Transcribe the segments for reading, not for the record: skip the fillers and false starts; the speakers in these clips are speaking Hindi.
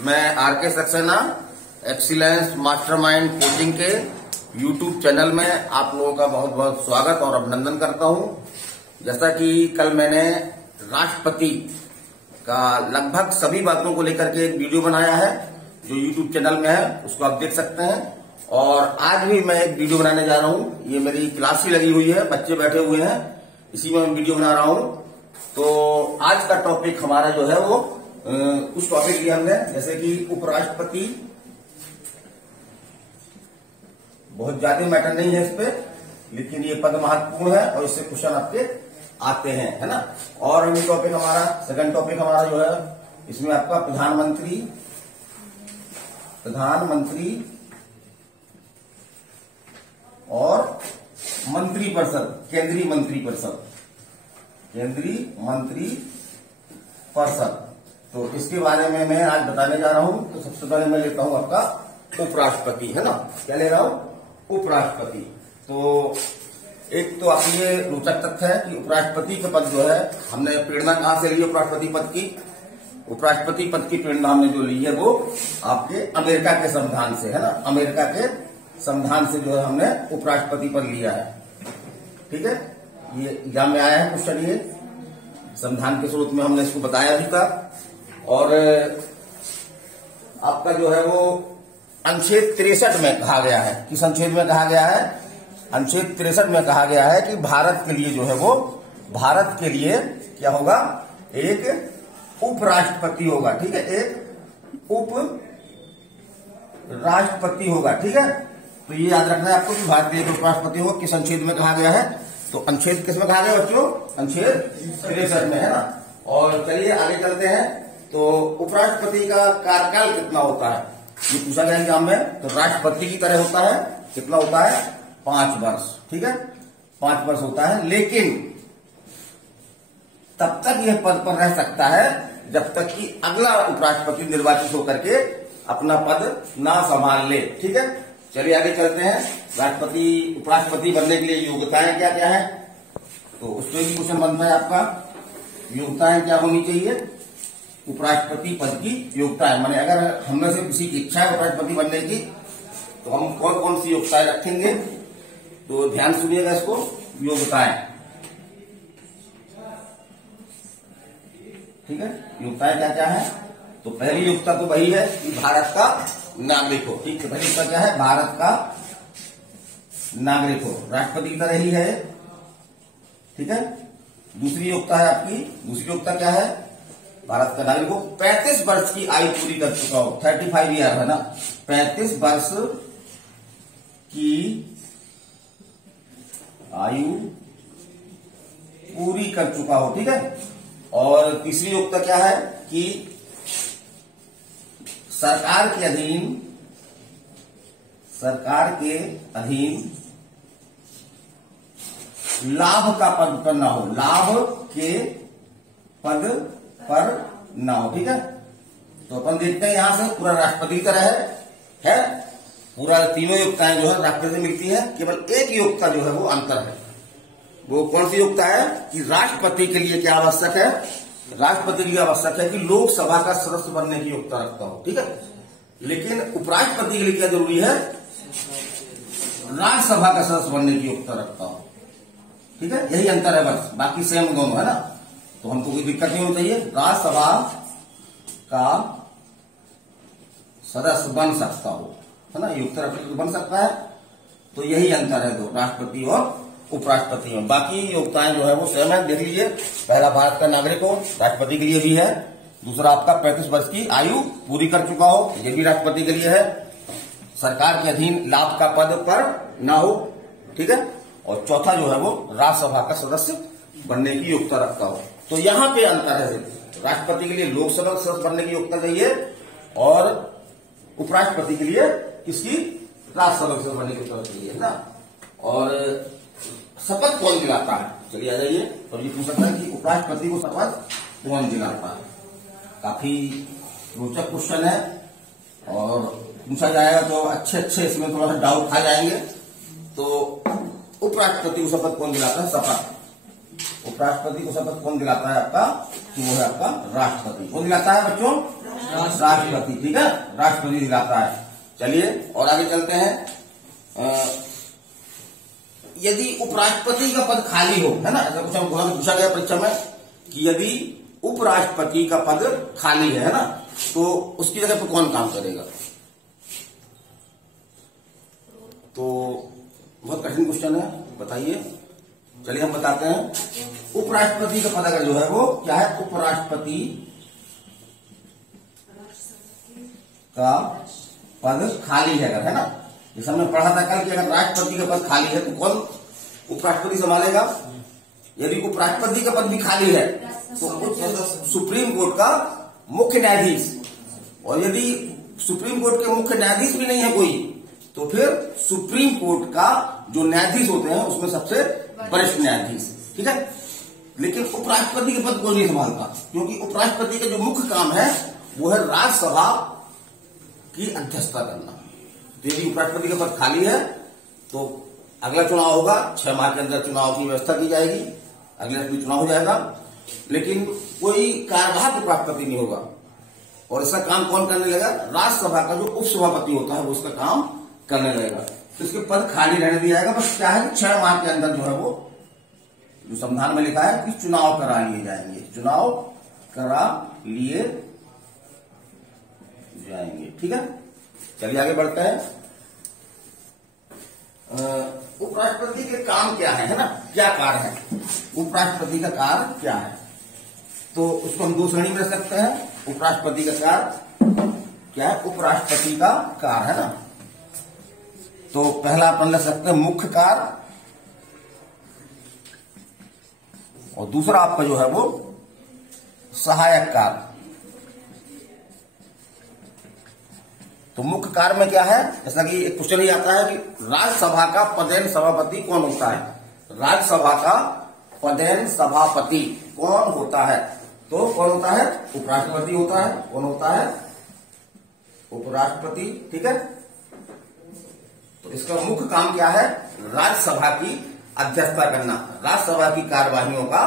मैं R K. Saxena excellence mastermind coaching के यूट्यूब चैनल में आप लोगों का बहुत बहुत स्वागत और अभिनंदन करता हूं। जैसा कि कल मैंने राष्ट्रपति का लगभग सभी बातों को लेकर के एक वीडियो बनाया है जो यूट्यूब चैनल में है, उसको आप देख सकते हैं। और आज भी मैं एक वीडियो बनाने जा रहा हूं। ये मेरी क्लास ही लगी हुई है, बच्चे बैठे हुए हैं, इसी में मैं वीडियो बना रहा हूं। तो आज का टॉपिक हमारा जो है वो कुछ टॉपिक लिया हमने, जैसे कि उपराष्ट्रपति। बहुत ज्यादा मैटर नहीं है इस पे, लेकिन ये पद महत्वपूर्ण है और इससे क्वेश्चन आपके आते हैं, है ना। और ये टॉपिक हमारा सेकंड टॉपिक हमारा जो है, इसमें आपका प्रधानमंत्री और मंत्रिपरिषद, केंद्रीय मंत्रिपरिषद। तो इसके बारे में मैं आज बताने जा रहा हूं। तो सबसे पहले मैं लेता हूं आपका उपराष्ट्रपति, है ना। क्या ले रहा हूं? उपराष्ट्रपति। तो एक तो आप ये रोचक तथ्य है कि उपराष्ट्रपति का पद जो है, हमने प्रेरणा कहां से ली उपराष्ट्रपति पद की? उपराष्ट्रपति पद की प्रेरणा हमने जो ली है वो आपके अमेरिका के संविधान से, है ना। अमेरिका के संविधान से जो है हमने उपराष्ट्रपति पद लिया है, ठीक है। ये एग्जाम में आया है क्वेश्चन, ये संविधान के स्वरूप में हमने इसको बताया भी था। और आपका जो है वो अनुच्छेद 63 में कहा गया है, किस अनुच्छेद में कहा गया है? अनुच्छेद 63 में कहा गया है कि भारत के लिए जो है वो, भारत के लिए क्या होगा? एक उपराष्ट्रपति होगा, ठीक है। एक उपराष्ट्रपति होगा, ठीक है। तो ये याद रखना है आपको कि भारत के लिए उपराष्ट्रपति होगा। किस अनुच्छेद में कहा गया है? तो अनुच्छेद किसमें कहा गया बच्चों? अनुच्छेद 63 में, है ना। और चलिए आगे चलते हैं। तो उपराष्ट्रपति का कार्यकाल कितना होता है, ये पूछा गया एग्जाम में। तो राष्ट्रपति की तरह होता है, कितना होता है? 5 वर्ष, ठीक है। 5 वर्ष होता है, लेकिन तब तक यह पद पर रह सकता है जब तक कि अगला उपराष्ट्रपति निर्वाचित होकर के अपना पद ना संभाल ले, ठीक है। चलिए आगे चलते हैं। राष्ट्रपति, उपराष्ट्रपति बनने के लिए योग्यताएं क्या क्या है? तो उस पर भी क्वेश्चन बनता है आपका। योग्यताएं क्या होनी चाहिए? उपराष्ट्रपति पद की योग्यताएं, माने अगर हममें से किसी की इच्छा है उपराष्ट्रपति बनने की, तो हम कौन कौन सी योग्यताएं रखेंगे? तो ध्यान सुनिएगा इसको। योग्यताएं, ठीक है। योग्यताएं क्या क्या है? तो पहली योग्यता तो वही है कि भारत का नागरिक हो, ठीक है। पहली योग्यता क्या है? भारत का नागरिक हो, राष्ट्रपति की तरह ही है, ठीक है। दूसरी योग्यता है आपकी, दूसरी योग्यता क्या है? भारत का नागरिक हो, 35 वर्ष की आयु पूरी कर चुका हो, 35 ईयर, है ना। 35 वर्ष की आयु पूरी कर चुका हो, ठीक है। और तीसरी योग्यता क्या है कि सरकार के अधीन लाभ का पद पर ना हो, लाभ के पद पर ना हो, ठीक है। तो अपन देखते हैं यहां से पूरा राष्ट्रपति की तरह है पूरा तीनों योग्यताएं जो है राष्ट्रपति से मिलती है। केवल एक योग्यता जो है वो अंतर है। वो कौन सी योग्यता है कि राष्ट्रपति के लिए क्या आवश्यक है? राष्ट्रपति के लिए आवश्यक है कि लोकसभा का सदस्य बनने की योग्यता रखता हो, ठीक है। लेकिन उपराष्ट्रपति के लिए क्या जरूरी है? राज्यसभा का सदस्य बनने की योग्यता रखता हो, ठीक है। यही अंतर है बस, बाकी सेम दोनों, है ना। तो हमको कोई दिक्कत नहीं होनी चाहिए। राज्यसभा का सदस्य बन सकता हो, है ना, योग्यता बन सकता है। तो यही अंतर है दो, राष्ट्रपति और उपराष्ट्रपति में। बाकी योग्यताएं जो है वो सेम है, देख लीजिए। पहला भारत का नागरिक हो, राष्ट्रपति के लिए भी है। दूसरा आपका 35 वर्ष की आयु पूरी कर चुका हो, ये भी राष्ट्रपति के लिए है। सरकार के अधीन लाभ का पद पर ना हो, ठीक है। और चौथा जो है वो राज्यसभा का सदस्य बनने की योग्यता रखता हो। तो यहां पे अंतर है, राष्ट्रपति के लिए लोकसभा का सदस्य बनने की योग्यता चाहिए और उपराष्ट्रपति के लिए किसकी? राज्यसभा का सदस्य बनने की योग्यता चाहिए, है ना। और शपथ कौन दिलाता है? चलिए आ जाइए। और ये पूछ सकता है कि उपराष्ट्रपति को शपथ कौन दिलाता है? काफी रोचक क्वेश्चन है और पूछा जाएगा तो अच्छे इसमें थोड़ा सा डाउट आ जाएंगे। तो उपराष्ट्रपति को शपथ कौन दिलाता है? शपथ उपराष्ट्रपति को शपथ कौन दिलाता है आपका? कि वो है आपका राष्ट्रपति। कौन दिलाता है बच्चों? राष्ट्रपति, ठीक है, राष्ट्रपति दिलाता है। चलिए और आगे चलते हैं। यदि उपराष्ट्रपति का पद खाली हो, है ना, ऐसा कुछ हमको पूछा गया परीक्षा में कि यदि उपराष्ट्रपति का पद खाली है ना, तो उसकी जगह पर कौन काम करेगा। तो बहुत कठिन क्वेश्चन है, बताइए। चलिए हम बताते हैं। उपराष्ट्रपति का पद अगर जो है वो क्या है, उपराष्ट्रपति का पद खाली है अगर, है ना, जैसे हमने पढ़ा था कल कि अगर राष्ट्रपति का पद खाली है तो कौन उपराष्ट्रपति संभालेगा। यदि उपराष्ट्रपति का पद भी खाली है तो सुप्रीम कोर्ट का मुख्य न्यायाधीश, और यदि सुप्रीम कोर्ट के मुख्य न्यायाधीश भी नहीं है कोई, तो फिर सुप्रीम कोर्ट का जो न्यायाधीश होते हैं उसमें सबसे वरिष्ठ न्यायाधीश, ठीक है। लेकिन उपराष्ट्रपति के पद को नहीं संभालता, क्योंकि उपराष्ट्रपति का जो मुख्य काम है वो है राज्यसभा की अध्यक्षता करना। तो यदि उपराष्ट्रपति का पद खाली है तो अगला चुनाव होगा, 6 माह के अंदर चुनाव की व्यवस्था की जाएगी, अगले वर्ष भी चुनाव हो जाएगा, लेकिन कोई कार्यवाहक उपराष्ट्रपति नहीं होगा। और इसका काम कौन करने लगेगा, राज्यसभा का जो उपसभापति होता है वो उसका काम करने लगेगा। तो इसके पद खाली रहने दिया जाएगा, बस क्या है 6 माह के अंदर जो है वो जो संविधान में लिखा है कि चुनाव करा लिए जाएंगे, चुनाव करा लिए जाएंगे, ठीक है। चलिए आगे बढ़ते हैं। उपराष्ट्रपति के काम क्या है ना, क्या कार्य है, उपराष्ट्रपति का कार्य क्या है। तो उसको हम 2 श्रेणी में रख सकते हैं। उपराष्ट्रपति का कार्य क्या है, उपराष्ट्रपति का कार्य है ना, तो पहला अपन रख सकते हैं मुख्य कार्य, और दूसरा आपका जो है वो सहायक कार्य। तो मुख्य कार्य में क्या है, जैसा कि एक क्वेश्चन ही आता है कि राज्यसभा का पदेन सभापति कौन होता है। राज्यसभा का पदेन सभापति कौन होता है, तो कौन होता है, उपराष्ट्रपति होता है। कौन होता है, उपराष्ट्रपति, ठीक है। तो इसका मुख्य काम क्या है, राज्यसभा की अध्यक्षता करना, राज्यसभा की कार्यवाहियों का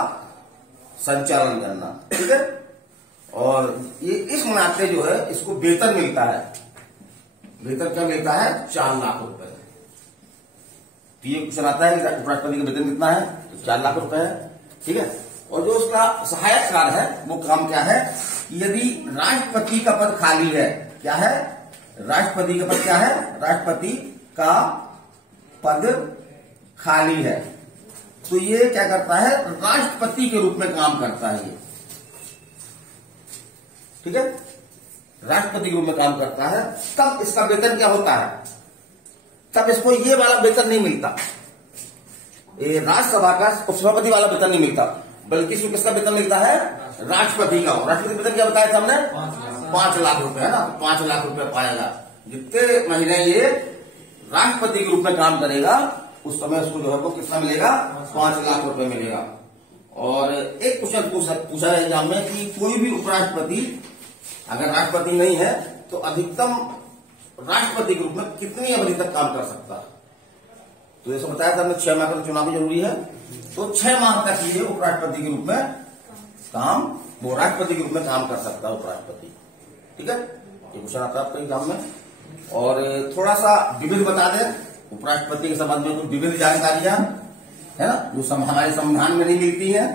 संचालन करना, ठीक है। और ये इस नाते जो है इसको वेतन मिलता है। वेतन क्या मिलता है, 4 लाख रुपए। तो ये क्वेश्चन आता है कि उपराष्ट्रपति का वेतन कितना है, तो 4 लाख रुपए है, ठीक है। और जो उसका सहायक कार्य है वो काम क्या है, यदि राष्ट्रपति का पद खाली है, क्या है, राष्ट्रपति का पद क्या है, राष्ट्रपति का पद खाली है, तो ये क्या करता है, राष्ट्रपति के रूप में काम करता है ये, ठीक है, राष्ट्रपति के रूप में काम करता है। तब इसका वेतन क्या होता है, तब इसको ये वाला वेतन नहीं मिलता, ये राज्यसभा का उपसभापति वाला वेतन नहीं मिलता, बल्कि इसको किसका वेतन मिलता है, राष्ट्रपति का। राष्ट्रपति वेतन क्या बताया था हमने, 5 लाख रुपए, है ना, 5 लाख रुपए पाएगा। जितने महीने ये राष्ट्रपति के रूप में काम करेगा उस समय उसको जो है वो कितना मिलेगा, 5 लाख रुपए मिलेगा। और एक क्वेश्चन पूछा है एग्जाम में कि कोई भी उपराष्ट्रपति अगर राष्ट्रपति नहीं है तो अधिकतम राष्ट्रपति के रूप में कितनी अवधि तक काम कर सकता है। तो जैसे बताया था हमने 6 माह का चुनाव भी जरूरी है, तो 6 माह तक ये उपराष्ट्रपति के रूप में काम, वो राष्ट्रपति के रूप में काम कर सकता है उपराष्ट्रपति, ठीक है। ये क्वेश्चन आता है आपके एग्जाम में। और थोड़ा सा विविध बता दें, उपराष्ट्रपति के संबंध में कुछ विविध जानकारियां है ना, जो हमारे संविधान में नहीं मिलती है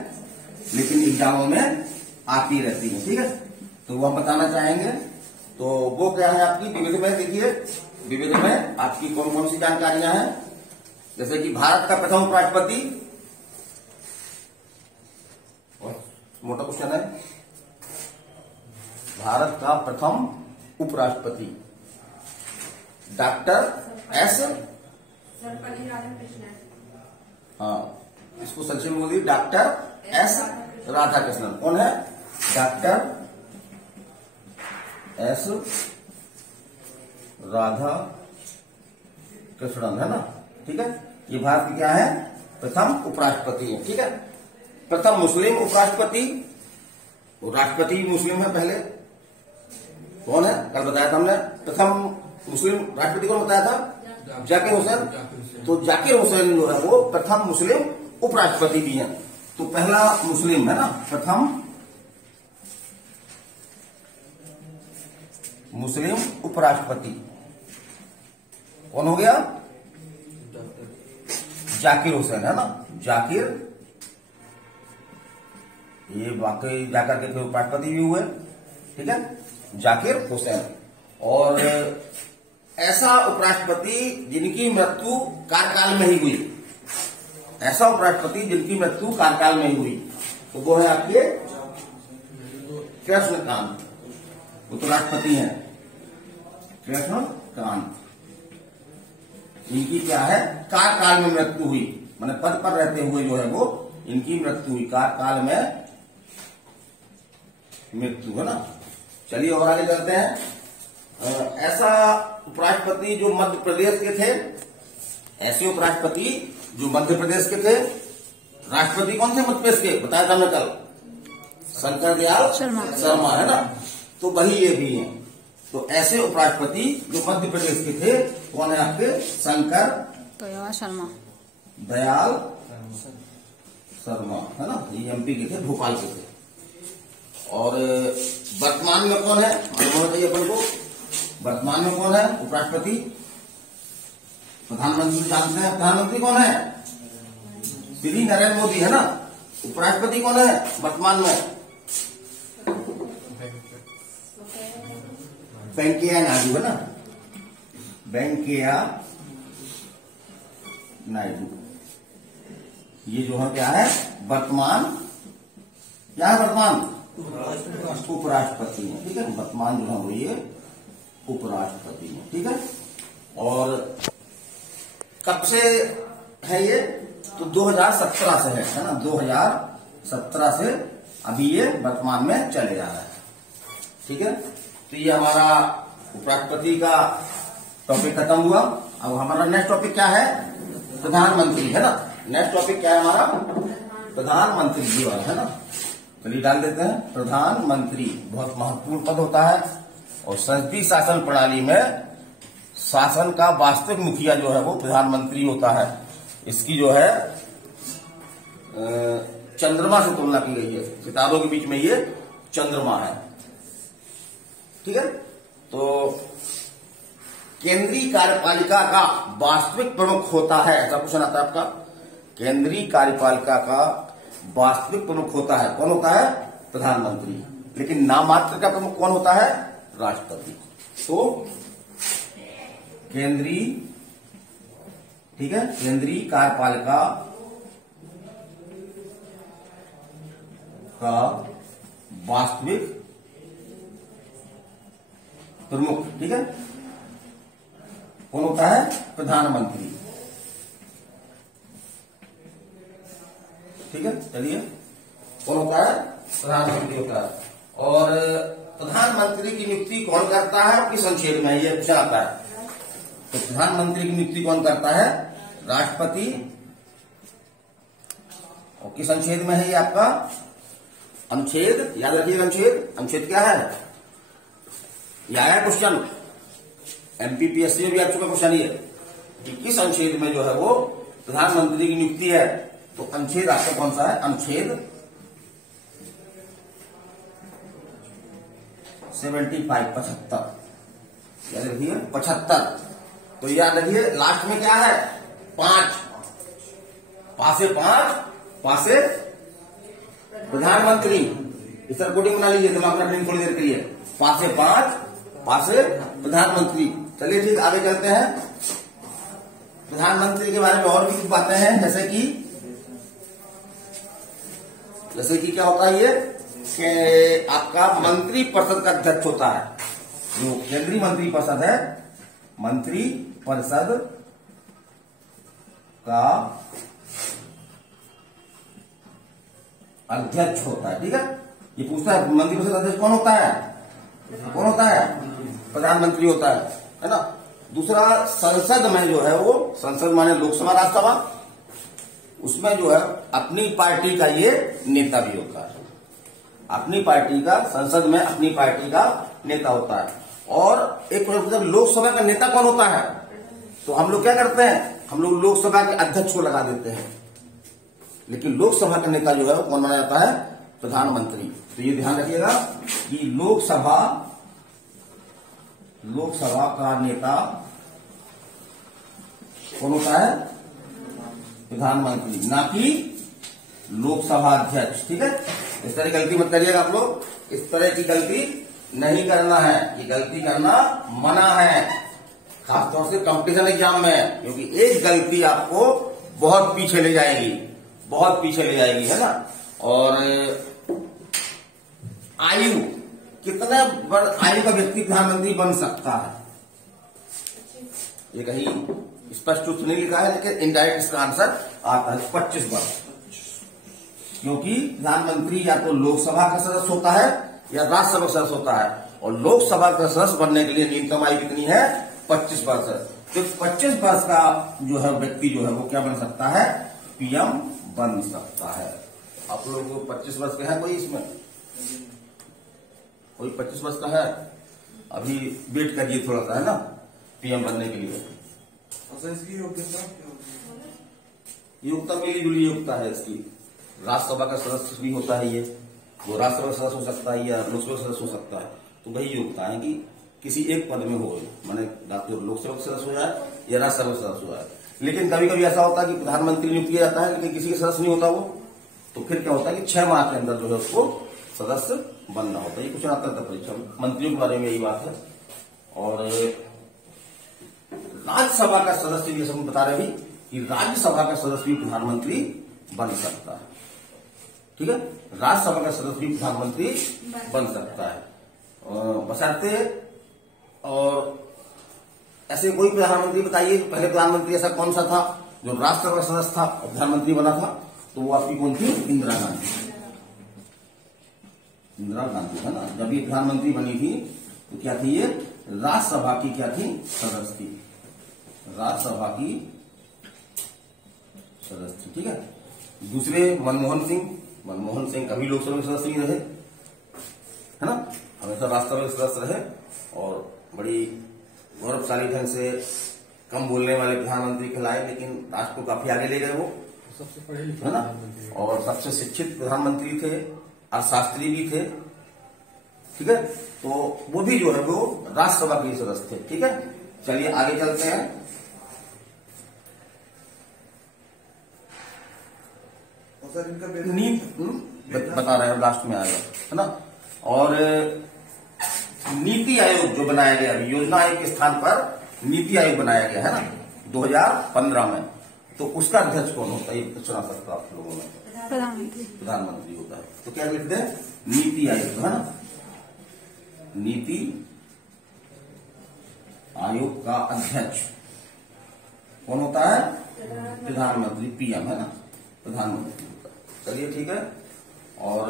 लेकिन एग्जामों में आती रहती है, ठीक है। तो वो हम बताना चाहेंगे। तो वो क्या है आपकी विविध में, देखिए विविध में आपकी कौन कौन सी जानकारियां हैं, जैसे कि भारत का प्रथम उपराष्ट्रपति, मोटा क्वेश्चन है, भारत का प्रथम उपराष्ट्रपति डॉक्टर एस, हाँ इसको संक्षेप में बोलिए, डॉक्टर एस राधाकृष्णन। कौन है, डॉक्टर एस राधा कृष्णन, है ना, ठीक है। ये भारत के क्या है, प्रथम उपराष्ट्रपति है, ठीक है। प्रथम मुस्लिम उपराष्ट्रपति, वो राष्ट्रपति मुस्लिम है पहले, कौन है, कल बताया था हमने, प्रथम मुस्लिम राष्ट्रपति कौन बताया था, जाकिर हुसैन। तो जाकिर हुसैन जो है वो प्रथम मुस्लिम उपराष्ट्रपति भी हैं। तो पहला मुस्लिम है ना, प्रथम मुस्लिम उपराष्ट्रपति कौन हो गया? जाकिर हुसैन, है ना, जाकिर, ये वाकई जाकर के फिर उपराष्ट्रपति भी हुए, ठीक है, जाकिर हुसैन। और ऐसा उपराष्ट्रपति जिनकी मृत्यु कार्यकाल में ही हुई, ऐसा उपराष्ट्रपति जिनकी मृत्यु कार्यकाल में ही हुई, तो वो है आपके कृष्णकांत, उपराष्ट्रपति हैं कृष्णकांत। इनकी क्या है? कार्यकाल में मृत्यु हुई, माने पद पर रहते हुए जो है वो इनकी मृत्यु हुई, कार्यकाल में मृत्यु, है ना। चलिए और आगे चलते हैं। ऐसा उपराष्ट्रपति जो मध्य प्रदेश के थे, ऐसे उपराष्ट्रपति जो मध्य प्रदेश के थे। राष्ट्रपति कौन थे मध्य प्रदेश के? बताया था मैं कल, शंकर दयाल शर्मा, है ना, तो वही ये भी है। तो ऐसे उपराष्ट्रपति जो मध्य प्रदेश के थे कौन है आपके? शंकर दयाल शर्मा, है ना, ये एमपी के थे, भोपाल के थे। और वर्तमान में कौन है बताइए अपन को? वर्तमान में कौन है उपराष्ट्रपति? प्रधानमंत्री जानते हैं, प्रधानमंत्री कौन है? श्री नरेंद्र मोदी, है ना। उपराष्ट्रपति कौन है वर्तमान में? वेंकैया नायडू, है ना, वेंकैया नायडू। ये जो है क्या है? वर्तमान, क्या है वर्तमान? उपराष्ट्रपति है, ठीक है। वर्तमान जो है वो ये उपराष्ट्रपति है, ठीक है। और कब से है ये? तो 2017 से है ना, 2017 से अभी ये वर्तमान में चले जा रहा है, ठीक है। तो ये हमारा उपराष्ट्रपति का टॉपिक खत्म हुआ। अब हमारा नेक्स्ट टॉपिक क्या है? प्रधानमंत्री, है ना। नेक्स्ट टॉपिक क्या है हमारा? प्रधानमंत्री जी वाला, है ना। चलिए डाल देते हैं। प्रधानमंत्री बहुत महत्वपूर्ण पद होता है और संसदीय शासन प्रणाली में शासन का वास्तविक मुखिया जो है वो प्रधानमंत्री होता है। इसकी जो है चंद्रमा से तुलना की गई है, सितारों के बीच में ये चंद्रमा है, ठीक है। तो केंद्रीय कार्यपालिका का वास्तविक प्रमुख होता है, ऐसा क्वेश्चन आता है आपका। केंद्रीय कार्यपालिका का वास्तविक प्रमुख होता है, कौन होता है? प्रधानमंत्री। लेकिन नाममात्र का प्रमुख कौन होता है? राष्ट्रपति। तो केंद्रीय, ठीक है, केंद्रीय कार्यपालिका का वास्तविक प्रमुख, ठीक है, कौन होता है? प्रधानमंत्री, ठीक है। चलिए, कौन होता है? प्रधानमंत्री होता है। और प्रधानमंत्री की नियुक्ति कौन करता है? किस अनुच्छेद में ये पूछा आता है? तो प्रधानमंत्री की नियुक्ति कौन करता है? राष्ट्रपति। और किस अनुच्छेद में है ये आपका? अनुच्छेद, याद रखिएगा अनुच्छेद। अनुच्छेद क्या है? यह आया क्वेश्चन, एमपीपीएससी में भी आ चुका क्वेश्चन ये, कि किस अनुच्छेद में जो है वो प्रधानमंत्री की नियुक्ति है। तो अनुच्छेद आपका कौन सा है? अनुच्छेद 75, 75, याद रखिए 75। तो याद रखिए लास्ट में क्या है? 5, पासे 5, पासे प्रधानमंत्री। इस तरह कोडिंग बना लीजिए, दिमाग रखने थोड़ी देर के लिए। पासे 5, पासे प्रधानमंत्री। चलिए ठीक, आगे चलते हैं। प्रधानमंत्री के बारे में और भी कुछ बातें हैं, जैसे कि क्या होता है ये कि आपका मंत्री परिषद का अध्यक्ष होता है। जो केंद्रीय मंत्री परिषद है, मंत्री परिषद का अध्यक्ष होता है, ठीक है। ये पूछता है मंत्री परिषद अध्यक्ष कौन होता है? कौन होता है? प्रधानमंत्री होता है ना। दूसरा, संसद में जो है वो, संसद माने लोकसभा राज्यसभा, उसमें जो है अपनी पार्टी का ये नेता भी होता है। अपनी पार्टी का, संसद में अपनी पार्टी का नेता होता है। और एक लोकसभा का नेता कौन होता है? तो हम लोग क्या करते हैं? हम लोग लोकसभा के अध्यक्ष को लगा देते हैं, लेकिन लोकसभा का नेता जो है वो कौन माना जाता है? प्रधानमंत्री। तो ये ध्यान रखिएगा कि लोकसभा लोकसभा का नेता कौन होता है? प्रधानमंत्री, ना कि लोकसभा अध्यक्ष। ठीक है, इस तरह की गलती मत करिएगा आप लोग, इस तरह की गलती नहीं करना है, ये गलती करना मना है, खासतौर से कंपटीशन एग्जाम में, क्योंकि एक गलती आपको बहुत पीछे ले जाएगी, बहुत पीछे ले जाएगी, है ना। और आयु, कितने आयु का व्यक्ति प्रधानमंत्री बन सकता है? ये कहीं स्पष्ट रूप से नहीं लिखा है, लेकिन इनडायरेक्ट इसका आंसर आता है 25 वर्ष, क्योंकि प्रधानमंत्री या तो लोकसभा का सदस्य होता है या राज्यसभा का सदस्य होता है, और लोकसभा का सदस्य बनने के लिए न्यूनतम आयु कितनी है? 25 वर्ष। तो 25 वर्ष का जो है व्यक्ति जो है वो क्या बन सकता है? पीएम बन सकता है। आप लोगों को 25 वर्ष का है कोई इसमें? कोई 25 वर्ष का है? अभी वेट करिए थोड़ा सा, है ना, पीएम बनने के लिए। इसकी योग्यता मिली जुली योग्यता है इसकी। राज्यसभा का सदस्य भी होता है ये, वो राज्यसभा सदस्य हो सकता है या लोकसभा सदस्य हो सकता है। तो वही योग्यता है कि किसी एक पद में हो, माने लोकसभा सदस्य हो जाए या राज्यसभा सदस्य हो जाए। लेकिन कभी कभी ऐसा होता है कि प्रधानमंत्री नियुक्त किया जाता है लेकिन किसी के सदस्य नहीं होता वो, तो फिर क्या होता है कि 6 माह के अंदर जो है उसको सदस्य बनना होता है। ये कुछ आता था परीक्षा में, मंत्रियों के बारे में यही बात है। और राज्यसभा का सदस्य भी हम बता रहे हैं कि राज्यसभा का सदस्य भी प्रधानमंत्री बन सकता है। ठीक है, राज्यसभा का सदस्य भी प्रधानमंत्री बन सकता है बशर्ते, और ऐसे कोई प्रधानमंत्री बताइए, पहले प्रधानमंत्री ऐसा कौन सा था जो राज्यसभा का सदस्य था और प्रधानमंत्री बना था? तो वो आपकी कौन थी? इंदिरा गांधी। इंदिरा गांधी, है ना। जब ये प्रधानमंत्री बनी थी तो क्या थी? ये राज्यसभा की क्या थी? सदस्य थी, राज्यसभा की सदस्य थी। ठीक है, दूसरे मनमोहन सिंह कभी लोकसभा के सदस्य नहीं रहे, है ना, हमेशा राज्यसभा के सदस्य रहे, और बड़ी गौरवशाली ढंग से कम बोलने वाले प्रधानमंत्री कहलाए, लेकिन राष्ट्र को काफी आगे ले गए वो, सबसे पढ़े लिखे, है ना, और सबसे शिक्षित प्रधानमंत्री थे, अर्थशास्त्री भी थे। ठीक है, तो वो भी जो है वो राज्यसभा के सदस्य थे। ठीक है, चलिए आगे चलते हैं। सर इनका बता रहे हैं, लास्ट में आएगा, है ना। और नीति आयोग जो बनाया गया, योजना आयोग के स्थान पर नीति आयोग बनाया गया, है ना, 2015 में, तो उसका अध्यक्ष कौन होता है? ये सुना सकता आप लोगों में? प्रधानमंत्री होता है। तो क्या लिखते हैं? नीति आयोग, है ना। नीति आयोग का अध्यक्ष कौन होता है? प्रधानमंत्री, पीएम, है ना, प्रधानमंत्री होता है। चलिए ठीक है। और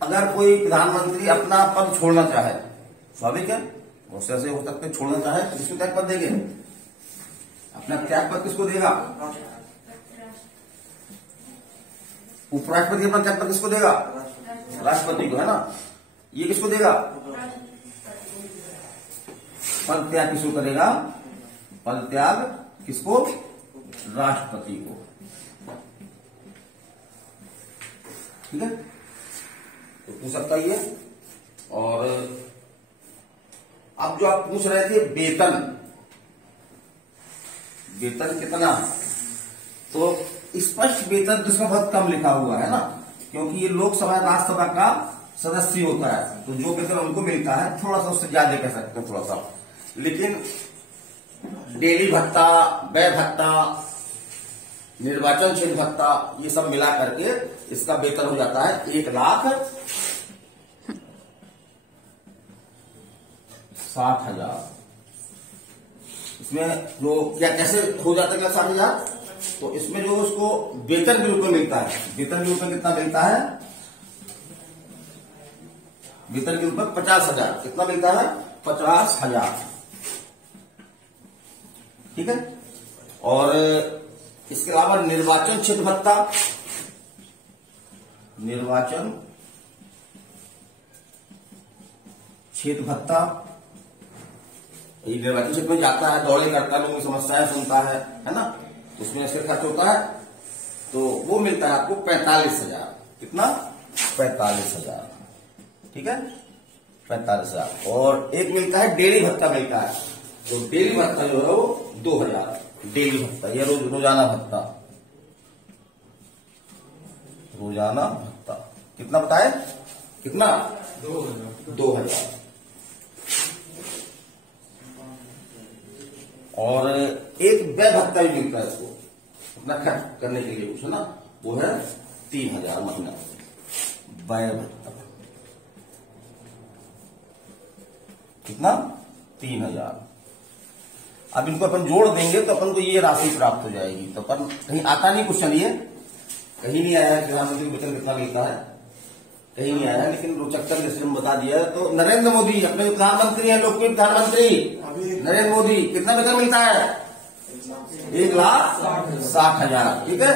अगर कोई प्रधानमंत्री अपना पद छोड़ना चाहे, स्वाभाविक है, बहुत से ऐसे हो सकते हैं, छोड़ना चाहे तो किसको त्याग पद देंगे? अपना त्याग पद किसको देगा? उपराष्ट्रपति अपना त्याग पद किसको देगा? राष्ट्रपति को, है ना। ये किसको देगा? पद त्याग किसको करेगा? पद त्याग किसको? राष्ट्रपति को। ठीक है, तो पूछ सकता ही है। और अब जो आप पूछ रहे थे वेतन कितना, तो स्पष्ट वेतन जिसका बहुत कम लिखा हुआ है ना, क्योंकि ये लोकसभा राज्यसभा का सदस्य होता है, तो जो वेतन उनको मिलता है थोड़ा सा उससे ज्यादा कह सकते हैं, थोड़ा सा। लेकिन डेली भत्ता, व्यय भत्ता, निर्वाचन क्षेत्र भत्ता, ये सब मिला करके इसका वेतन हो जाता है 1,60,000। इसमें जो क्या कैसे हो जाता है 1,60,000? तो इसमें जो उसको वेतन के रूप में मिलता है, वेतन के रूप में कितना मिलता है? वेतन के रूप में 50,000। कितना मिलता है? 50,000। ठीक है। और इसके अलावा निर्वाचन क्षेत्र भत्ता, निर्वाचन क्षेत्र भत्ता, ये निर्वाचन क्षेत्र में जाता है, दौड़े करता है, लोगों की समस्याएं सुनता है ना, तो उसमें इसका खर्च होता है, तो वो मिलता है आपको 45,000। कितना? 45,000। ठीक है। 45,000। और एक मिलता है डेली भत्ता मिलता है, तो डेली भत्ता जो है वो 2,000 डेली भत्ता, या रोजाना भत्ता। रोजाना भत्ता कितना बताए, कितना 2,000। और एक व्यय भत्ता भी मिलता है इसको अपना खर्च करने के लिए कुछ है ना, वो है 3,000 महीना व्यय भत्ता। कितना 3,000। अब इनको अपन जोड़ देंगे तो अपन को ये राशि प्राप्त हो जाएगी। तो अपन कहीं आता नहीं क्वेश्चन, ये कहीं नहीं आया है प्रधानमंत्री को वेतन कितना मिलता है, कहीं नहीं आया, लेकिन रोचक जैसे हम बता दिया। तो नरेंद्र मोदी अपने प्रधानमंत्री हैं, लोकप्रिय प्रधानमंत्री नरेंद्र मोदी, कितना वेतन मिलता है 1,60,000। ठीक है,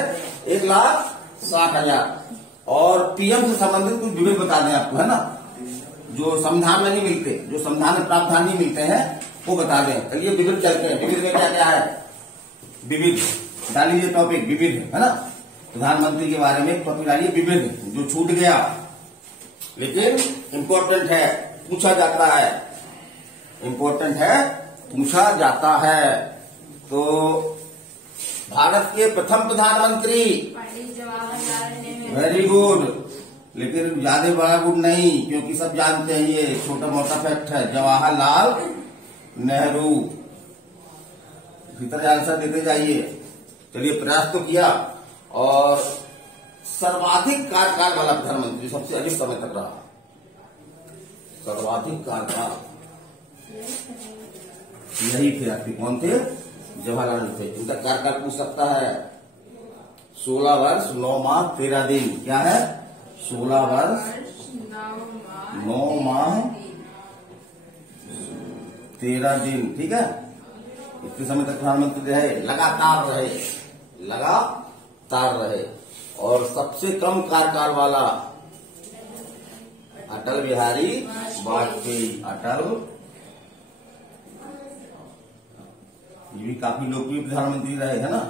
1,60,000। और पीएम से संबंधित कुछ विवरण बता दें आपको, है ना, जो संविधान में नहीं मिलते, जो संविधान में प्रावधान नहीं मिलते हैं वो बता दें। चलिए विविध चलते हैं, विविध में क्या क्या है, विविध डाल लीजिए टॉपिक, विविध है ना, प्रधानमंत्री के बारे में टॉपिक डालिए विविध, जो छूट गया लेकिन इम्पोर्टेंट है, पूछा जाता है, इम्पोर्टेंट है, पूछा जाता है। तो भारत के प्रथम प्रधानमंत्री पंडित जवाहरलाल नेहरू। वेरी गुड, लेकिन ज्यादा बड़ा गुड नहीं, क्योंकि सब जानते हैं ये छोटा मोटा फैक्ट है, जवाहरलाल नेहरू। भीतर आंसर देते जाइए। चलिए प्रयास तो किया। और सर्वाधिक कार्यकाल वाला प्रधानमंत्री, सबसे अधिक समय तक रहा, सर्वाधिक कार्यकाल यही थे आपके, कौन थे, जवाहरलाल नेहरू थे। उनका कार्यकाल पूछ सकता है 16 वर्ष 9 माह 13 दिन। क्या है, 16 वर्ष 9 माह 13 दिन। ठीक है, इतने समय तक प्रधानमंत्री रहे, लगातार रहे, लगातार रहे। और सबसे कम कार्यकाल वाला अटल बिहारी वाजपेयी। अटल, ये भी काफी लोकप्रिय प्रधानमंत्री रहे, है ना।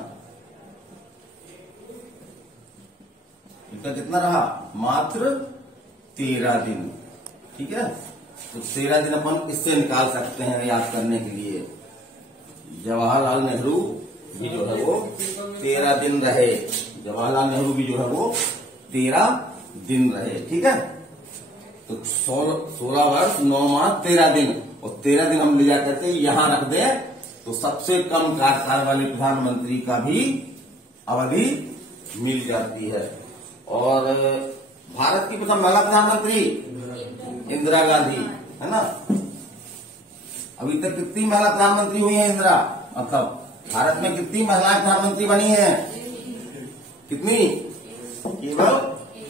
इनका कितना रहा, मात्र 13 दिन। ठीक है, तो 13 दिन अपन इससे निकाल सकते हैं याद करने के लिए। जवाहरलाल नेहरू भी जो है वो 13 दिन रहे, जवाहरलाल नेहरू भी जो है वो 13 दिन रहे। ठीक है, तो 16 वर्ष 9 माह 13 दिन, और 13 दिन हम ले जाकर के यहां रख दें तो सबसे कम कार्यकाल वाले प्रधानमंत्री का भी अवधि मिल जाती है। और भारत की प्रथम महिला प्रधानमंत्री इंदिरा गांधी, है ना। अभी तक कितनी महिला प्रधानमंत्री हुई है इंदिरा, मतलब भारत में कितनी महिलाएं प्रधानमंत्री बनी हैं, कितनी, केवल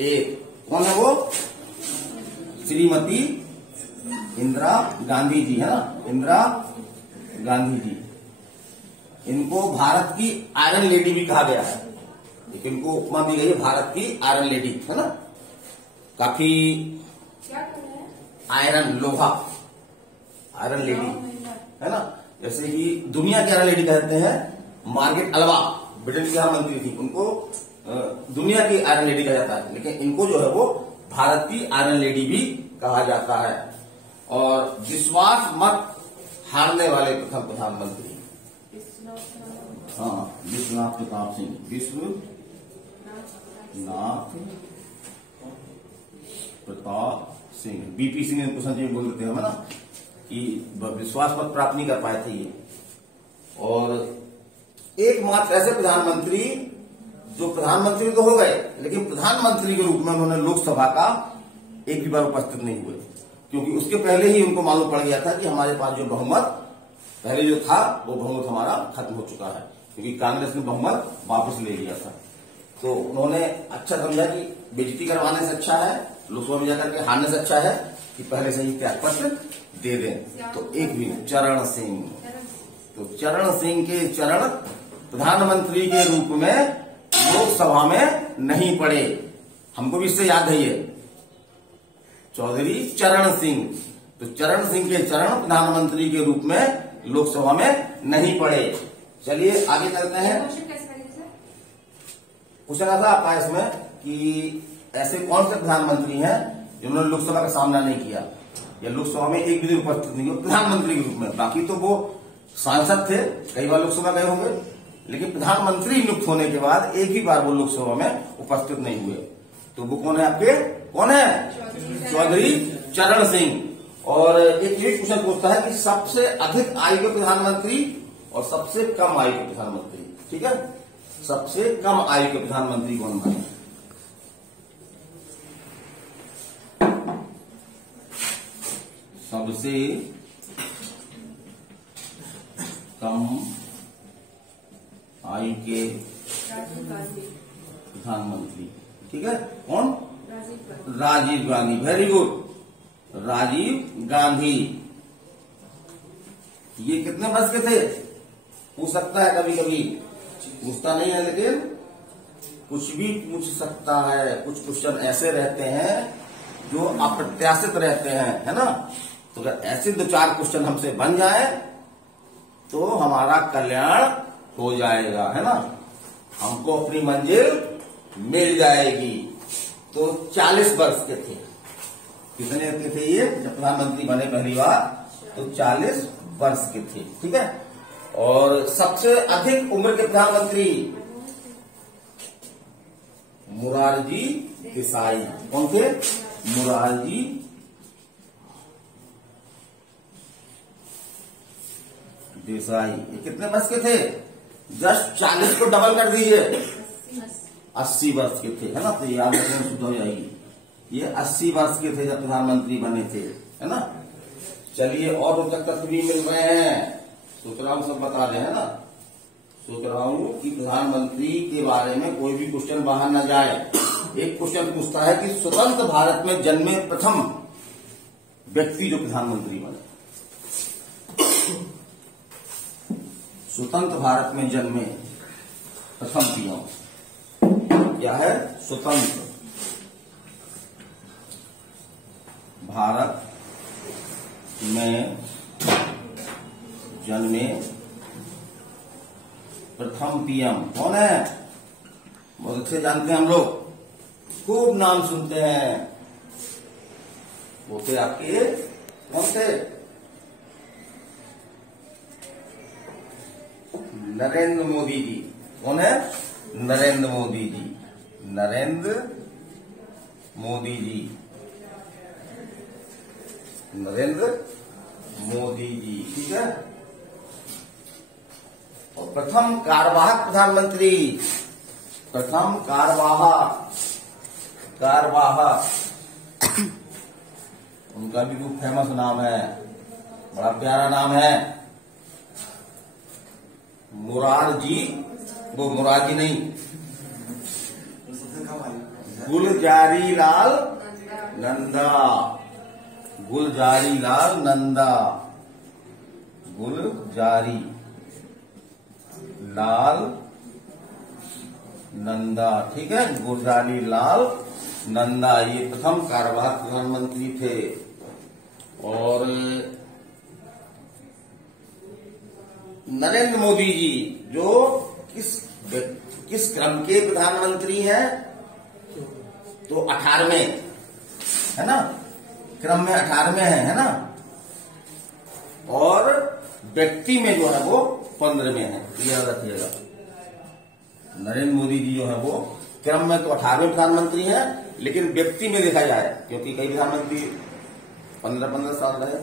एक। कौन है वो, श्रीमती इंदिरा गांधी जी, है ना, इंदिरा गांधी जी। इनको भारत की आयरन लेडी भी कहा गया है, लेकिन इनको उपमा दी गई है भारत की आयरन लेडी, है ना। काफी क्या कर रहे हैं? आयरन, लोहा, आयरन लेडी, है ना। जैसे कि दुनिया की आयरन लेडी कहते हैं मार्गरेट अल्वा, ब्रिटेन की प्रधानमंत्री थी, उनको दुनिया की आयरन लेडी कहा जाता है, लेकिन इनको जो है वो भारत की आयरन लेडी भी कहा जाता है। और विश्वास मत हारने वाले प्रथम प्रधानमंत्री, हाँ, विश्वनाथ प्रताप सिंह, विश्वनाथ प्रताप सिंह, बीपी सिंह इनको संजय बोल देते हैं ना, कि विश्वास मत प्राप्त नहीं कर पाए थे ये। और एकमात्र ऐसे प्रधानमंत्री जो प्रधानमंत्री तो हो गए, लेकिन प्रधानमंत्री के रूप में उन्होंने लोकसभा का एक भी बार उपस्थित नहीं हुए, क्योंकि उसके पहले ही उनको मालूम पड़ गया था कि हमारे पास जो बहुमत पहले जो था वो बहुमत हमारा खत्म हो चुका है, क्योंकि कांग्रेस ने बहुमत वापस ले लिया था। तो उन्होंने अच्छा समझा कि बेइज्जती करवाने से अच्छा है, लोकसभा में जाकर के हारने से अच्छा है कि पहले से ही त्यागपत्र दे दें। तो एक भी चरण सिंह, तो चरण सिंह के चरण प्रधानमंत्री के रूप में लोकसभा में नहीं पड़े, हमको भी इससे याद है ये, चौधरी चरण सिंह। तो चरण सिंह के चरण प्रधानमंत्री के रूप में लोकसभा में नहीं पड़े। चलिए आगे चलते हैं। क्वेश्चन ऐसा आता है इसमें कि ऐसे कौन से प्रधानमंत्री हैं जिन्होंने लोकसभा का सामना नहीं किया, या लोकसभा में एक भी दिन उपस्थित नहीं हुए प्रधानमंत्री के रूप में। बाकी तो वो सांसद थे, कई बार लोकसभा गए होंगे, लेकिन प्रधानमंत्री नियुक्त होने के बाद एक ही बार वो लोकसभा में उपस्थित नहीं हुए। तो वो कौन है आपके, कौन है, चौधरी चरण सिंह। और एक ये क्वेश्चन पूछता है कि सबसे अधिक आयु के प्रधानमंत्री और सबसे कम आयु के प्रधानमंत्री, ठीक है, सबसे कम आयु के प्रधानमंत्री कौन बने। सबसे कम आयु के राजीव गांधी। प्रधानमंत्री, ठीक है, कौन, राजीव गांधी। राजीव गांधी। Very good, Rajiv Gandhi. ये कितने वर्ष के थे, पूछ सकता है कभी कभी, पूछता नहीं है लेकिन कुछ भी पूछ सकता है। कुछ क्वेश्चन ऐसे रहते हैं जो अप्रत्याशित रहते हैं, है ना। तो अगर ऐसे 2-4 क्वेश्चन हमसे बन जाए तो हमारा कल्याण हो जाएगा, है ना, हमको अपनी मंजिल मिल जाएगी। तो 40 वर्ष के थे, कितने के थे ये जब प्रधानमंत्री बने पहली बार, तो 40 वर्ष के थे, ठीक है। और सबसे अधिक उम्र के प्रधानमंत्री मोरारजी देसाई। कौन थे, मोरारजी देसाई। ये कितने वर्ष के थे, जस्ट 40 को डबल कर दीजिए, 80 वर्ष के थे, है ना। तो याद रखना शुद्ध हो जाएगी। ये 80 वर्ष के थे जब प्रधानमंत्री बने थे, है ना। चलिए, और रोचक तथ्य भी मिल रहे हैं, सोच रहा हूं सब बता रहे हैं ना। सोच रहा हूं कि प्रधानमंत्री के बारे में कोई भी क्वेश्चन बाहर न जाए। एक क्वेश्चन पूछता है कि स्वतंत्र भारत में जन्मे प्रथम व्यक्ति जो प्रधानमंत्री बने। स्वतंत्र भारत में जन्मे प्रथम पीएम क्या है, स्वतंत्र भारत में जन्मे प्रथम पीएम कौन है, बहुत अच्छे जानते हैं हम लोग, खूब नाम सुनते हैं। वो थे आपके, कौन थे, नरेंद्र मोदी जी। कौन है, नरेंद्र मोदी जी, नरेंद्र मोदी जी, नरेंद्र मोदी जी, ठीक है। और प्रथम कार्यवाहक प्रधानमंत्री, प्रथम कार्यवाहक उनका भी खूब फेमस नाम है, बड़ा प्यारा नाम है, मुरारजी, वो मुरारजी नहीं, गुलजारी लाल नंदा, गुलजारी लाल नंदा, गुलजारी लाल नंदा, ठीक है, गुलजारी लाल नंदा। ये प्रथम कार्यवाहक प्रधानमंत्री थे। और नरेंद्र मोदी जी जो किस क्रम के प्रधानमंत्री हैं, तो 18वें, है ना, क्रम में 18वें है ना। और व्यक्ति में जो है वो 15वें है, याद रखिएगा। नरेंद्र मोदी जी जो है वो क्रम में तो 18वें प्रधानमंत्री हैं, लेकिन व्यक्ति में देखा जाए, क्योंकि कई प्रधानमंत्री 15-15 साल रहे,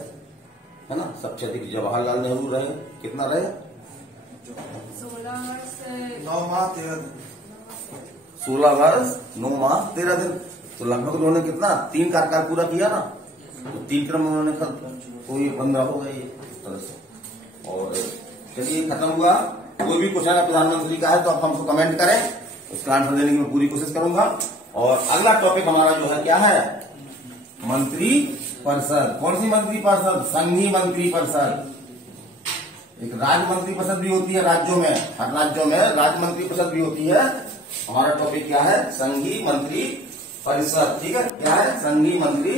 है ना। सबसे अधिक जवाहरलाल नेहरू रहे, कितना रहे, 16 वर्ष 9 माह 13 दिन। 16 वर्ष 9 माह 13 दिन। तो लगभग उन्होंने कितना 3 कार्यकाल पूरा किया ना, तो 3 क्रम उन्होंने तो ये 15 हो गए इस तरह से। और चलिए, खत्म हुआ। कोई भी क्वेश्चन प्रधानमंत्री का है तो आप हमको कमेंट करें, उसका आंसर देने की मैं पूरी कोशिश करूंगा। और अगला टॉपिक हमारा जो है क्या है, मंत्री परिषद। कौन सी मंत्री परिषद, संघीय मंत्री परिषद। एक राज्य मंत्री परिषद भी होती है राज्यों में, हर राज्यों में राज्य मंत्री परिषद भी होती है। हमारा टॉपिक क्या है, संघीय मंत्री परिषद, ठीक है, क्या है, संघीय मंत्री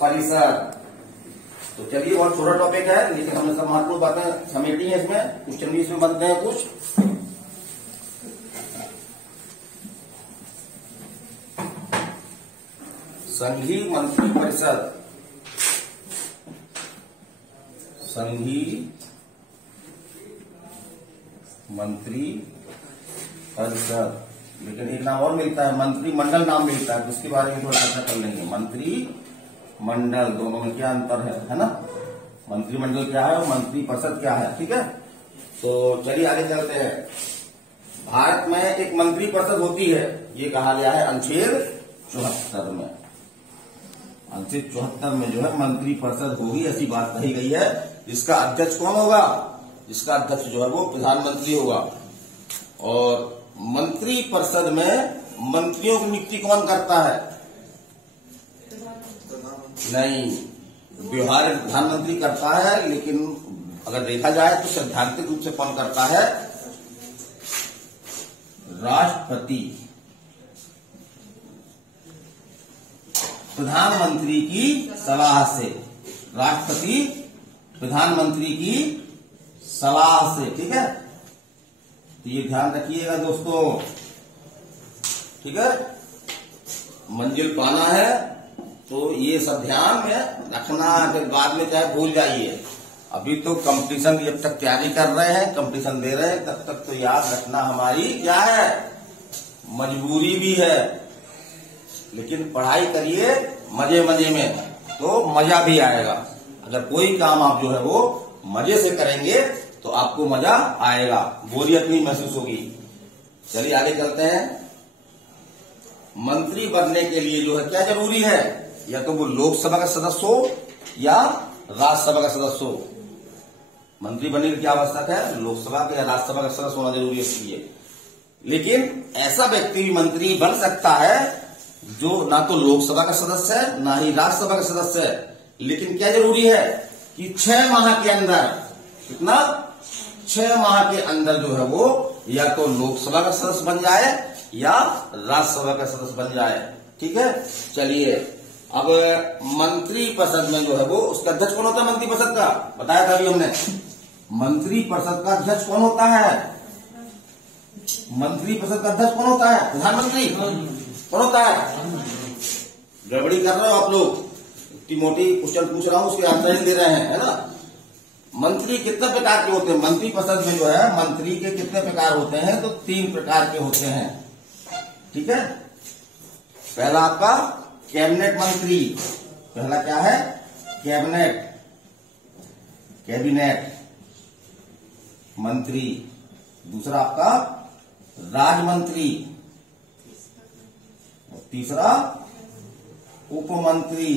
परिषद। तो चलिए, बहुत छोटा टॉपिक है, लेकिन हमने सब महत्वपूर्ण बातें समेटी हैं इसमें, क्वेश्चन भी इसमें बनते हैं कुछ। संघीय मंत्री परिषद संघीय मंत्री परिषद, लेकिन एक नाम और मिलता है, मंत्रिमंडल नाम मिलता है, जिसके बारे में थोड़ा चर्चा कर लेंगे। मंत्रिमंडल, दोनों में क्या अंतर है ना? मंत्रिमंडल क्या है और मंत्री परिषद क्या है, ठीक है। तो चलिए आगे चलते हैं। भारत में एक मंत्री परिषद होती है, ये कहा गया है अनुच्छेद 74 में। अनुच्छेद 74 में जो है मंत्री परिषद होगी, ऐसी बात कही गई है। जिसका अध्यक्ष कौन होगा? जिसका अध्यक्ष जो है वो प्रधानमंत्री होगा। और मंत्री परिषद में मंत्रियों की नियुक्ति कौन करता है? नहीं, व्यवहारिक प्रधानमंत्री करता है, लेकिन अगर देखा जाए तो सैद्धांतिक रूप से कौन करता है? राष्ट्रपति प्रधानमंत्री की सलाह से, राष्ट्रपति प्रधानमंत्री की सलाह से, ठीक है। तो ये ध्यान रखिएगा दोस्तों, ठीक है। मंजिल पाना है तो ये सब ध्यान में रखना, फिर बाद में चाहे भूल जाइए। अभी तो कंपटीशन की जब तक तैयारी कर रहे हैं, कंपटीशन दे रहे हैं, तब तक तो याद रखना हमारी क्या है? मजबूरी भी है। लेकिन पढ़ाई करिए मजे मजे में, तो मजा भी आएगा। अगर कोई काम आप जो है वो मजे से करेंगे तो आपको मजा आएगा, बोरियत नहीं महसूस होगी। चलिए आगे चलते हैं। मंत्री बनने के लिए जो है क्या जरूरी है? या तो वो लोकसभा का सदस्य हो या राज्यसभा का सदस्य हो। मंत्री बनने की क्या आवश्यक है? लोकसभा का या राज्यसभा का सदस्य होना जरूरी है इसलिए। लेकिन ऐसा व्यक्ति भी मंत्री बन सकता है जो ना तो लोकसभा का सदस्य है ना ही राज्यसभा का सदस्य है। लेकिन क्या जरूरी है कि 6 माह के अंदर, कितना? 6 माह के अंदर जो है वो या तो लोकसभा का सदस्य बन जाए या राज्यसभा का सदस्य बन जाए, ठीक है। चलिए अब मंत्री परिषद में जो है वो उसका अध्यक्ष कौन होता है? मंत्री परिषद का बताया था अभी हमने। मंत्री परिषद का अध्यक्ष कौन होता है? मंत्री परिषद का अध्यक्ष कौन होता है? प्रधानमंत्री। कौन होता है? गड़बड़ी कर रहे हो आप लोग, इतनी मोटी क्वेश्चन पूछ रहा हूं, उसके आंसर नहीं दे रहे हैं, है ना। मंत्री कितने प्रकार के होते हैं? मंत्री परिषद में जो है मंत्री के कितने प्रकार होते हैं? तो 3 प्रकार के होते हैं, ठीक है। पहला आपका कैबिनेट मंत्री, पहला क्या है? कैबिनेट मंत्री। दूसरा आपका राज्य मंत्री, तीसरा उपमंत्री,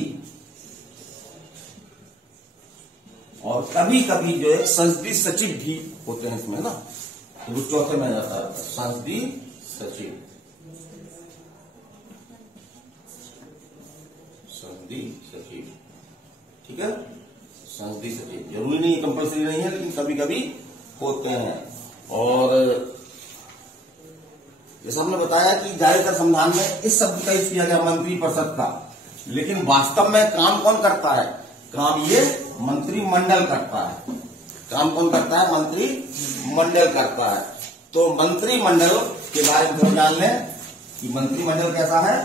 और कभी कभी जो है संसदीय सचिव भी होते हैं इसमें ना, तो वो चौथे में आ जाता है संसदीय सचिव। संसदीय सचिव, ठीक है। संसदीय सचिव जरूरी नहीं, कंपल्सरी नहीं है, लेकिन कभी कभी होते हैं। और जैसा हमने बताया कि जारीदार संविधान में इस शब्द का यूज किया गया मंत्री परिषद का, लेकिन वास्तव में काम कौन करता है? काम ये मंत्रिमंडल करता है। काम कौन करता है? मंत्रिमंडल करता है। तो मंत्रिमंडल के बारे में जान लें कि मंत्रिमंडल कैसा है।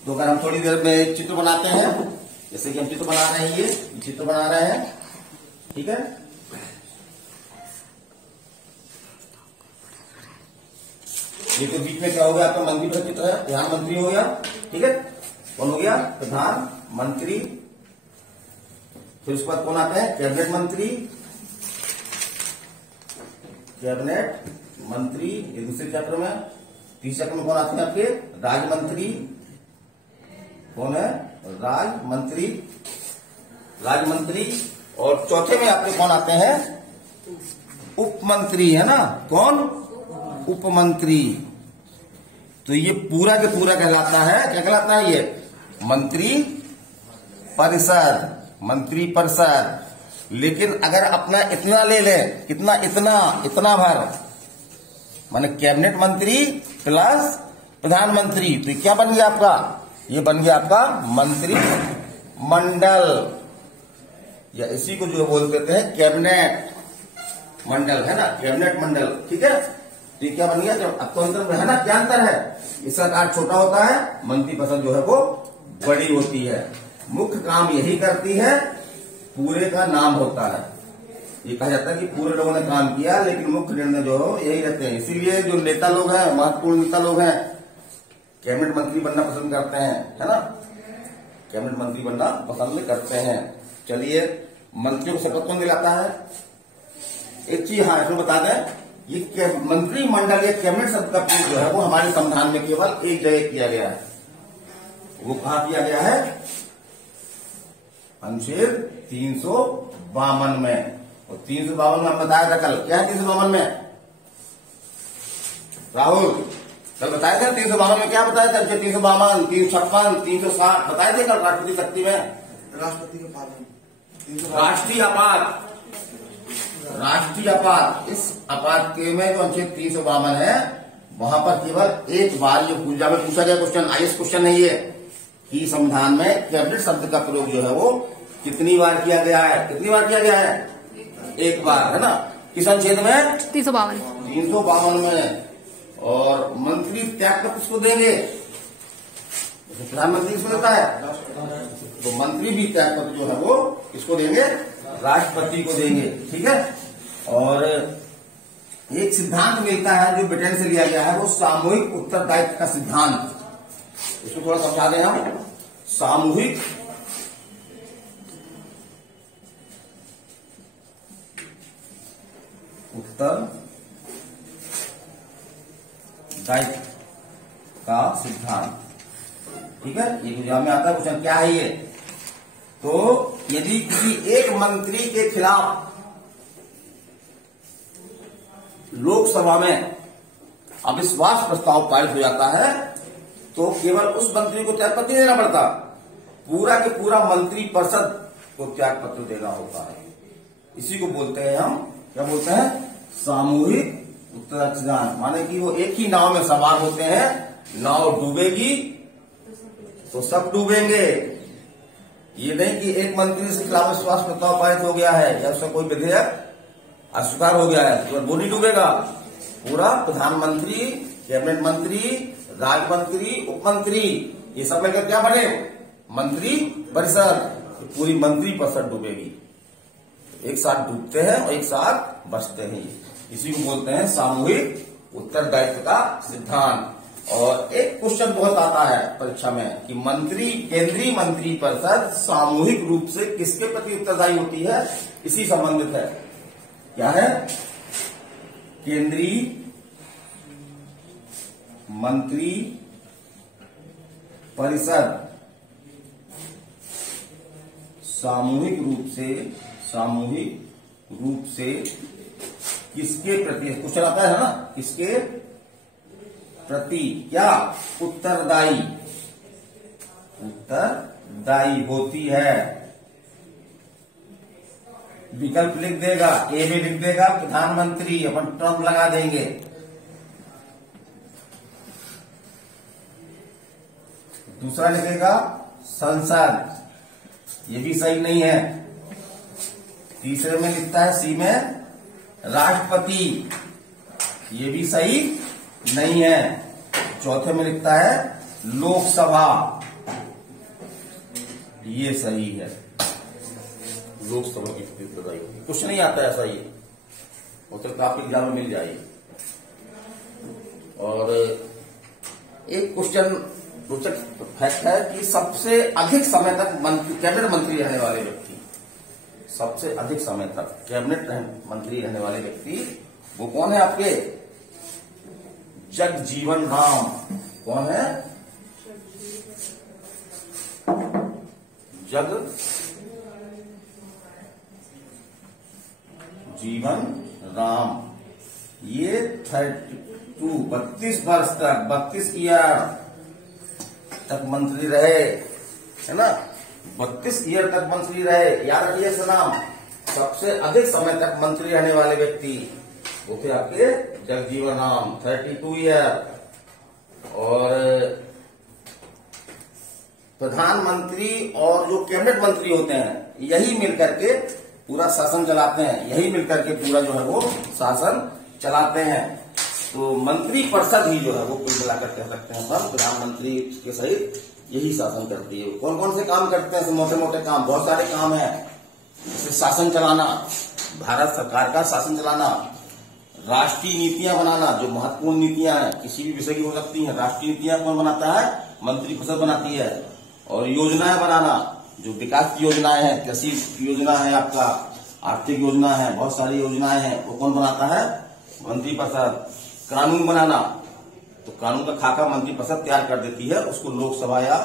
तो अगर हम थोड़ी देर में एक चित्र बनाते हैं, जैसे कि हम चित्र बना रहे हैं, ये चित्र बना रहे हैं, ठीक है। ये तो बीच में क्या हो गया? आपका मंत्री परिषद चित्र है, प्रधानमंत्री हो गया, ठीक है। कौन हो गया? प्रधानमंत्री। फिर उसके बाद कौन आते हैं? कैबिनेट मंत्री। कैबिनेट मंत्री ये दूसरे चक्र में। तीसरे चक्र में कौन आते हैं आपके? राज्य मंत्री। कौन है? राज्य मंत्री। राज्य मंत्री। और चौथे में आपके कौन आते हैं? उपमंत्री, है ना। कौन? उपमंत्री। तो ये पूरा के पूरा कहलाता है, क्या कहलाता है? ये मंत्री परिषद। मंत्री परिषद। लेकिन अगर अपना इतना ले लें, कितना? इतना भर, माने कैबिनेट मंत्री प्लस प्रधानमंत्री, तो क्या बन गया आपका? ये बन गया आपका मंत्रिमंडल, या इसी को जो बोल देते हैं कैबिनेट मंडल, है ना। कैबिनेट मंडल, ठीक है। तो ये क्या बन गया? जब अब तो अंतर में है ना, क्या अंतर है? इसका आकार छोटा होता है, मंत्री परिषद जो है वो बड़ी होती है। मुख्य काम यही करती है पूरे का नाम होता है। ये कहा जाता है कि पूरे लोगों ने काम किया, लेकिन मुख्य निर्णय जो हो यही रहते हैं। इसीलिए जो नेता लोग हैं, महत्वपूर्ण नेता लोग हैं, कैबिनेट मंत्री बनना पसंद करते हैं, है ना, कैबिनेट मंत्री बनना पसंद करते हैं। चलिए, मंत्रियों को शपथ कौन दिलाता है? एक चीज हाँ इसमें बता दें, ये मंत्रिमंडल या कैबिनेट शब्द का प्रयोग जो है वो हमारे संविधान में केवल एक जगह किया गया है। वो कहा किया गया है? अनुच्छेद 352 में। और 352 में हम बताया था कल, क्या है 352 में? राहुल कल बताया था 352 में, क्या बताया था? 352, 356, 360 बताए थे कल राष्ट्रपति शक्ति में। राष्ट्रपति के पालन, राष्ट्रीय आपात, राष्ट्रीय आपात, इस आपात के में जो अनुच्छेद 352 है वहां पर केवल एक बार ये पूजा में पूछा गया क्वेश्चन, आईएएस क्वेश्चन है ये, कि संविधान में कैबिनेट शब्द का प्रयोग जो है वो कितनी बार किया गया है? कितनी बार किया गया है? एक बार, है ना। किस अनुच्छेद में? 352 में। और मंत्री त्याग पत्र किसको देंगे? प्रधानमंत्री किसको देता है? तो मंत्री भी त्याग पत्र जो है वो किसको देंगे? राष्ट्रपति को देंगे, ठीक है। और एक सिद्धांत मिलता है जो ब्रिटेन से लिया गया है, वो सामूहिक उत्तरदायित्व का सिद्धांत। इसको थोड़ा समझा दें हम। सामूहिक उत्तरदायित्व का सिद्धांत, ठीक है। ये एग्जाम में आता है क्वेश्चन, क्या है ये? तो यदि किसी एक मंत्री के खिलाफ लोकसभा में अविश्वास प्रस्ताव पारित हो जाता है तो केवल उस मंत्री को त्याग पत्र देना पड़ता, पूरा के पूरा मंत्री परिषद को त्याग पत्र देना होता है। इसी को बोलते हैं हम, क्या बोलते हैं? सामूहिक उत्तरदायित्व सिद्धांत। माने कि वो एक ही नाव में सवार होते हैं, नाव डूबेगी तो सब डूबेंगे। ये नहीं कि एक मंत्री से खिलाफ विश्वास प्रस्ताव पारित हो गया है या उसका कोई विधेयक अस्वीकार हो गया है तो वो नहीं डूबेगा। पूरा प्रधानमंत्री, कैबिनेट मंत्री, राज्य मंत्री, उप मंत्री, ये सब मिलकर क्या बने? मंत्री परिषद। पूरी मंत्री परिषद डूबेगी। एक साथ डूबते हैं और एक साथ बचते हैं। इसी को बोलते हैं सामूहिक उत्तरदायित्व का सिद्धांत। और एक क्वेश्चन बहुत आता है परीक्षा में कि मंत्री, केंद्रीय मंत्री परिषद सामूहिक रूप से किसके प्रति उत्तरदायी होती है? इसी संबंधित है। क्या है? केंद्रीय मंत्री परिषद सामूहिक रूप से किसके प्रति, क्वेश्चन आता है ना, किसके प्रति क्या उत्तरदायी होती है? विकल्प लिख देगा, ए में लिख देगा प्रधानमंत्री, अपन ट्रम्प लगा देंगे। दूसरा लिखेगा संसद, ये भी सही नहीं है। तीसरे में लिखता है सी में राष्ट्रपति, ये भी सही नहीं है। चौथे में लिखता है लोकसभा, ये सही है। लोकसभा की उत्तरदायी होगी। कुछ नहीं आता है ऐसा, ये हो सकता है आपके एग्जाम में मिल जाए। और एक क्वेश्चन रोचक फैक्ट है कि सबसे अधिक समय तक कैबिनेट मंत्री रहने वाले व्यक्ति, सबसे अधिक समय तक कैबिनेट मंत्री रहने वाले व्यक्ति वो कौन है आपके? जगजीवन राम। कौन है? जगजीवन राम। ये 32 वर्ष तक, 32 ईयर तक मंत्री रहे, है ना। 32 ईयर तक मंत्री रहे। याद रखिए इसका नाम। सबसे अधिक समय तक मंत्री रहने वाले व्यक्ति वो थे आपके जगजीवन राम, 32 ईयर। और प्रधानमंत्री और जो कैबिनेट मंत्री होते हैं यही मिलकर के पूरा शासन चलाते हैं, यही मिलकर के पूरा जो है वो शासन चलाते हैं। तो मंत्री परिषद ही जो है वो कुल मिलाकर कह सकते हैं सब, प्रधानमंत्री के सहित यही शासन करती है। कौन कौन से काम करते हैं? मोटे मोटे काम, बहुत सारे काम हैं। शासन चलाना, भारत सरकार का शासन चलाना, राष्ट्रीय नीतियां बनाना, जो महत्वपूर्ण नीतियां हैं किसी भी विषय की हो सकती हैं, राष्ट्रीय नीतियां कौन बनाता है? मंत्रिपरिषद बनाती है। और योजनाएं बनाना, जो विकास की योजनाएं हैं, कृषि योजना है, आपका आर्थिक योजना है, बहुत सारी योजनाएं हैं, वो कौन बनाता है? मंत्रिपरिषद। कानून बनाना, तो कानून का खाका मंत्रिपरिषद तैयार कर देती है, उसको लोकसभा या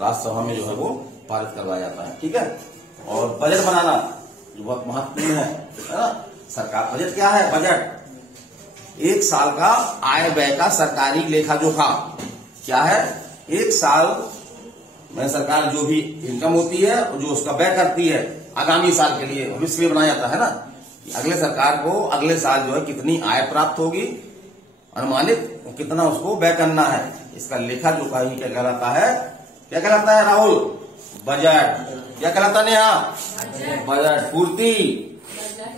राज्यसभा में जो है वो पारित करवाया जाता है, ठीक है। और बजट बनाना जो बहुत महत्वपूर्ण है ना। सरकार बजट क्या है? बजट एक साल का आय व्यय का सरकारी लेखा जोखा। क्या है? एक साल में सरकार जो भी इनकम होती है, जो उसका व्यय करती है आगामी साल के लिए, भविष्य में बनाया जाता है ना। अगले सरकार को अगले साल जो है कितनी आय प्राप्त होगी, अनुमानित कितना उसको व्यय करना है, इसका लेखा जोखा ही क्या कहलाता है? क्या कहलाता है राहुल? बजट। क्या कहलाता है नेहा? बजट। पूर्ति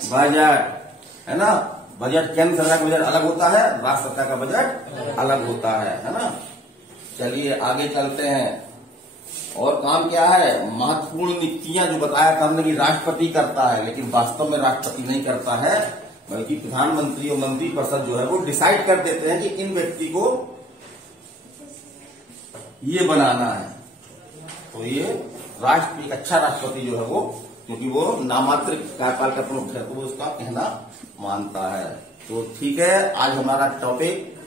बजट, है ना। बजट केंद्र सरकार का बजट अलग होता है, राज्य सरकार का बजट अलग होता है ना। चलिए आगे चलते हैं। और काम क्या है? महत्वपूर्ण नीतियां जो बताया था हमने कि राष्ट्रपति करता है, लेकिन वास्तव में राष्ट्रपति नहीं करता है, बल्कि प्रधानमंत्री और मंत्रिपरिषद जो है वो डिसाइड कर देते हैं कि इन व्यक्ति को ये बनाना है। तो ये राष्ट्र एक अच्छा राष्ट्रपति जो है वो, क्योंकि वो नामात्र कार्यकाल का प्रमुख है, तो वो उसका कहना मानता है। तो ठीक है, आज हमारा टॉपिक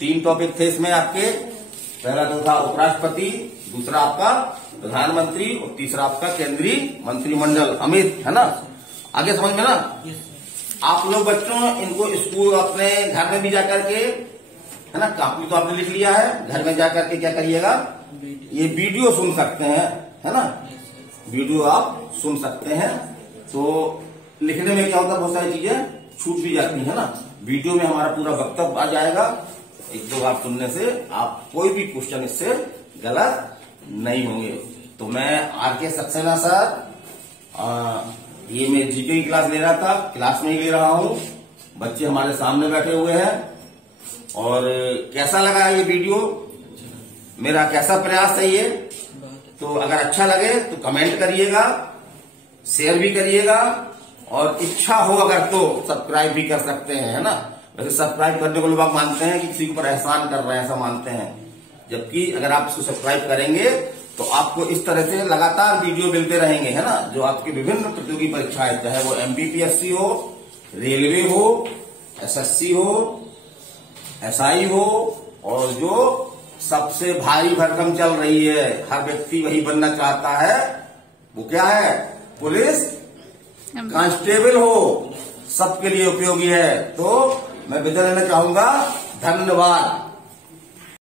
3 टॉपिक थे इसमें आपके। पहला तो था उपराष्ट्रपति, दूसरा आपका प्रधानमंत्री और तीसरा आपका केंद्रीय मंत्रिमंडल, अमित, है ना। आगे समझ में ना। आप लोग बच्चों इनको स्कूल अपने घर में भी जाकर के, है ना, कॉपी तो आपने लिख लिया है, घर में जाकर के क्या करिएगा, ये वीडियो सुन सकते हैं, है ना, वीडियो आप सुन सकते हैं। तो लिखने में क्या होता है, बहुत सारी चीजें छूट भी जाती है ना। वीडियो में हमारा पूरा वक्तव्य आ जाएगा, 1-2 बार सुनने से आप कोई भी क्वेश्चन इससे गलत नहीं होंगे। तो मैं आर.के. सक्सेना सर, ये मैं जीके की क्लास ले रहा था, क्लास में ही ले रहा हूँ, बच्चे हमारे सामने बैठे हुए हैं। और कैसा लगा ये वीडियो, मेरा कैसा प्रयास है ये? तो अगर अच्छा लगे तो कमेंट करिएगा, शेयर भी करिएगा, और इच्छा हो अगर तो सब्सक्राइब भी कर सकते हैं, है ना। वैसे सब्सक्राइब करने को लोग मानते हैं कि किसी के ऊपर एहसान कर रहे हैं, ऐसा मानते हैं, जबकि अगर आप इसको सब्सक्राइब करेंगे तो आपको इस तरह से लगातार वीडियो मिलते रहेंगे, है ना, जो आपकी विभिन्न प्रतियोगी परीक्षाएं, चाहे वो एमपीपीएससी हो, रेलवे हो, एसएससी हो, एसआई हो, और जो सबसे भारी भरकम चल रही है, हर व्यक्ति वही बनना चाहता है, वो क्या है? पुलिस कांस्टेबल हो, सबके लिए उपयोगी है। तो मैं विदा लेना चाहूंगा। धन्यवाद।